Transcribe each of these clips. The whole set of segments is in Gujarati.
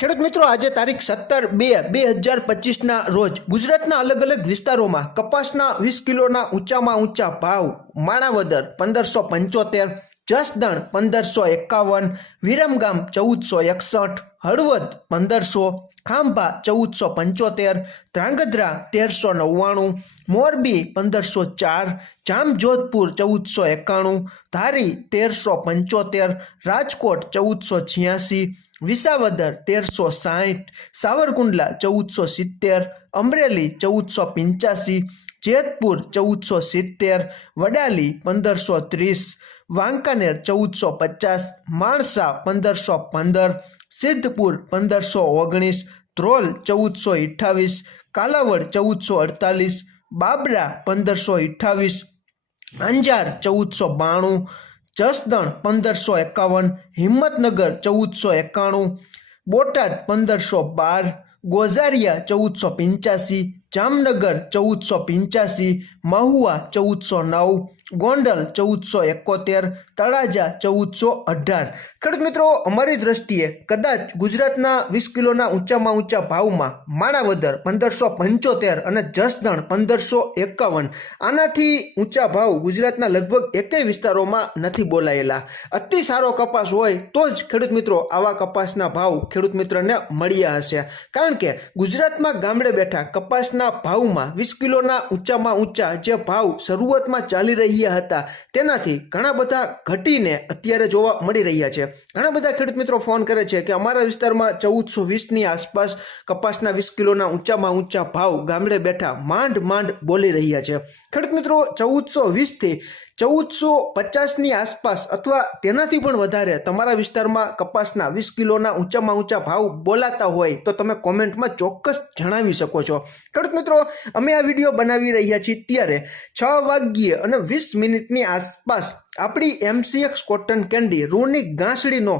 ખેડૂત મિત્રો, આજે તારીખ સત્તર બે બે હજાર પચીસના રોજ ગુજરાતના અલગ અલગ વિસ્તારોમાં કપાસના વીસ કિલોના ઊંચામાં ઊંચા ભાવ, માણાવદર પંદરસો પંચોતેર, જસદણ પંદરસો એકાવન, વિરમગામ ચૌદસો એકસઠ, હળવદ પંદરસો, ખાંભા ચૌદસો પંચોતેર, ધ્રાંગધ્રા તેરસો નવ્વાણું, મોરબી પંદરસો ચાર, જામજોધપુર ચૌદસો એકાણું, ધારી તેરસો પંચોતેર, રાજકોટ ચૌદસો છ્યાસી વિસાવદર તેરસો સાહીઠ, સાવરકુંડલા ચૌદસો સિત્તેર, અમરેલી ચૌદસો પંચ્યાસી, જેતપુર ચૌદસો સિત્તેર, વડાલી પંદરસો ત્રીસ, વાંકાનેર ચૌદસો પચાસ, માણસા પંદરસો પંદર, સિદ્ધપુર પંદરસો ઓગણીસ, ધ્રોલ ચૌદસો અઠ્ઠાવીસ, કાલાવડ ચૌદસો અડતાલીસ, બાબરા પંદરસો અઠ્ઠાવીસ, અંજાર ચૌદસો બાણું જસદણ પંદરસો એકાવન હિંમતનગર ચૌદસો એકાણું બોટાદ પંદરસો બાર ગોઝારિયા ચૌદસો પંચ્યાસી જામનગર ચૌદસો પંચ્યાસી, મહુવા ચૌદસો નવ, ગોંડલ ચૌદસો એકોતેર, તળાજા ચૌદસો અઢાર. ખેડૂત મિત્રો, અમારી દ્રષ્ટિએ કદાચ ગુજરાતના વીસ કિલોના ઊંચામાં ઊંચા ભાવમાં માણાવદર પંદરસો પંચોતેર અને જસદણ પંદરસો એકાવન. આનાથી ઊંચા ભાવ ગુજરાતના લગભગ એકેય વિસ્તારોમાં નથી બોલાયેલા. અતિ સારો કપાસ હોય તો જ ખેડૂત મિત્રો આવા કપાસના ભાવ ખેડૂત મિત્રને મળ્યા હશે. કારણ કે ગુજરાતમાં ગામડે બેઠા કપાસના ભાવમાં, વીસ કિલોના ઊંચામાં ઊંચા જે ભાવ શરૂઆતમાં ચાલી રહ્યા હતા, તેનાથી ઘણા બધા ઘટીને અત્યારે જોવા મળી રહ્યા છે. ઘણા બધા ખેડૂત મિત્રો ફોન કરે છે કે અમારા વિસ્તારમાં ચૌદસો વીસની આસપાસ કપાસના વીસ કિલોના ઊંચામાં ઊંચા ભાવ ગામડે બેઠા માંડ માંડ બોલી રહ્યા છે. ખેડૂત મિત્રો, ચૌદસો વીસથી ચૌદસો પચાસની આસપાસ અથવા તેનાથી પણ વધારે તમારા વિસ્તારમાં કપાસના વીસ કિલોના ઊંચામાં ઊંચા ભાવ બોલાતા હોય તો તમે કોમેન્ટમાં ચોક્કસ જણાવી શકો છો. ખેડૂત મિત્રો, અમે આ વીડિયો બનાવી રહ્યા છીએ ત્યારે છ વાગ્યે અને વીસ મિનિટની આસપાસ આપણી એમસીએક્સ કોટન કેન્ડી રૂની ગાંસડીનો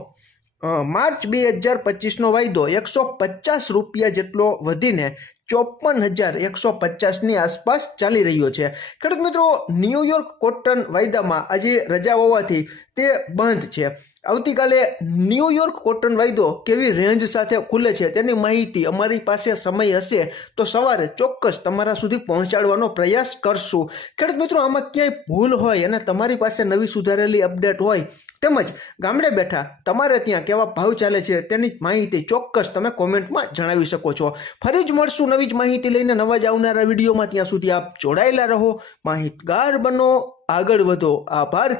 માર્ચ બે હજાર પચીસનો વાયદો એકસો પચાસ રૂપિયા જેટલો વધીને ચોપન હજાર એકસો પચાસની આસપાસ ચાલી રહ્યો છે. ખેડૂત મિત્રો ન્યૂયોર્ક કોટન વાયદામાં આજે રજા હોવાથી તે બંધ છે. આવતીકાલે ન્યૂયોર્ક કોટન વાયદો કેવી રેન્જ સાથે ખુલે છે તેની માહિતી અમારી પાસે સમય હશે તો સવારે ચોક્કસ તમારા સુધી પહોંચાડવાનો પ્રયાસ કરશું. ખેડૂત મિત્રો, આમાં ક્યાંય ભૂલ હોય અને તમારી પાસે નવી સુધારેલી અપડેટ હોય તેમજ ગામડે બેઠા તમારે ત્યાં કેવા ભાવ ચાલે છે તેની માહિતી ચોક્કસ તમે કોમેન્ટમાં જણાવી શકો છો. ફરી જ મળશું નવી જ માહિતી લઈને નવા જ આવનારા વિડીયોમાં ત્યાં સુધી આપ જોડાયેલા રહો. માહિતગાર બનો, આગળ વધો. આભાર.